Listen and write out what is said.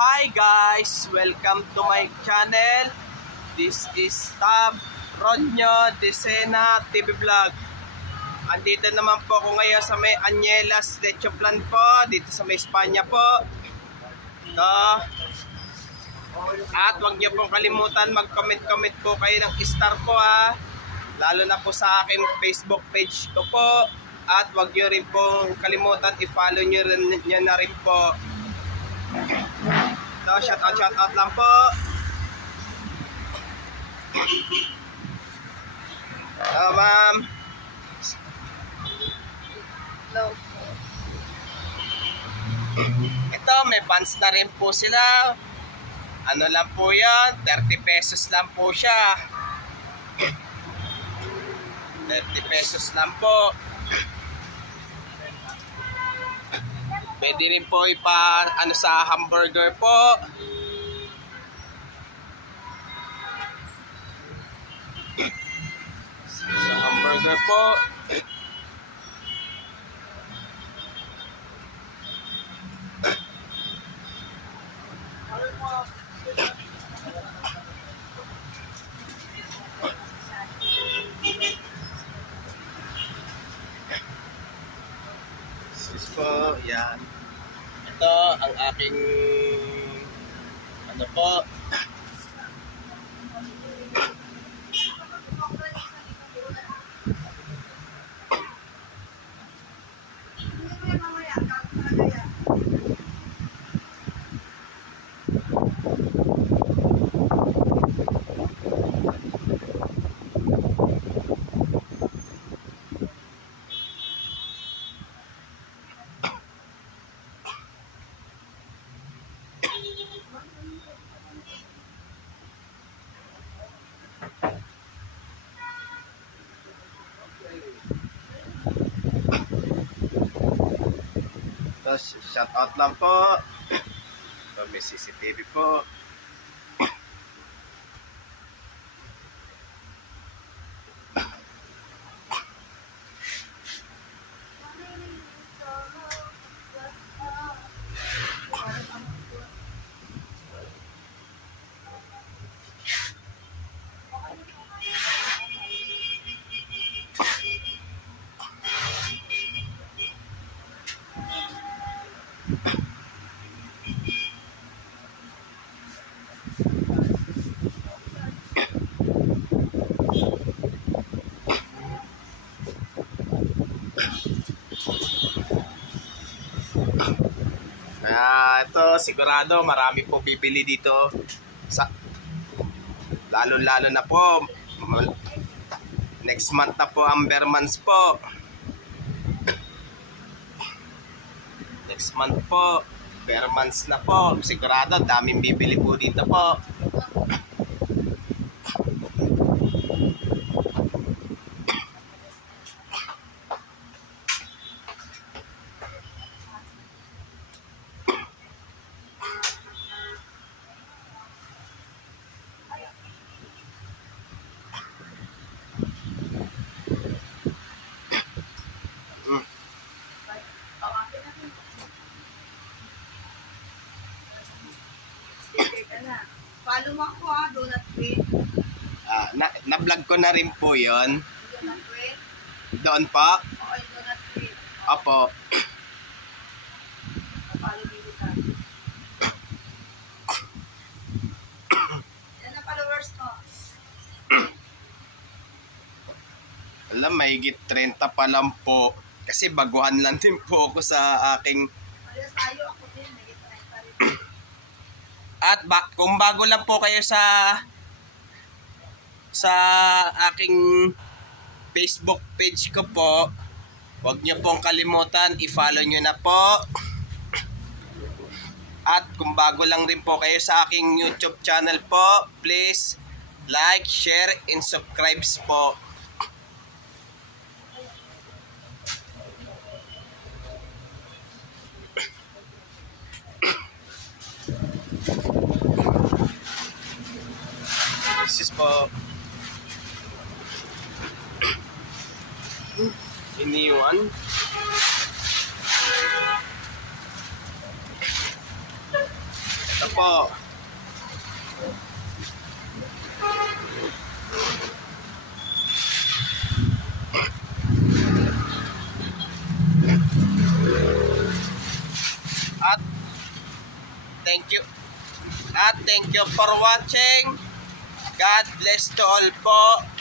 Hi guys! Welcome to my channel. This is Tab Ronyo Decena TV Vlog. Andito naman po ako ngayon sa may Anyelas Lechoplan po, dito sa may Espanya po. Ito. At huwag niyo pong kalimutan mag-comment po kayo ng star po ha. Lalo na po sa aking Facebook page ko po. At huwag niyo rin pong kalimutan i-follow niyo na rin po. So, shout out lang po. Hello, ma'am. Hello. Ito, may pants na rin po sila. Ano lang po yan? 30 pesos lang po siya. 30 pesos lang po. Pwede rin po sa hamburger po. Sa hamburger po. Po, yan. Ito ang aking ano po. Shout out lang po. Ito may CCTV po. Ito sigurado marami po bibili dito lalo na po next month na po ang Bear Months po. Next month po Bear Months na po, sigurado daming bibili po dito po. Follow mo ako ha, Donut Queen. Na-vlog ko na rin po yun. Donut Queen? Doon po? Oo, Donut Queen. Opo. Follow dito ka. Ilan na followers mo? Alam, mahigit 30 pa lang po. Kasi baguhan lang din po ako sa aking... Parehas tayo, ako din. Mahigit 30 rin. At kung bago lang po kayo sa aking Facebook page ko po, huwag niyo pong kalimutan, i-follow niyo na po. At kung bago lang rin po kayo sa aking YouTube channel po, please like, share, and subscribe po. This is po iniwan. Ito po. At thank you for watching. God bless to all po.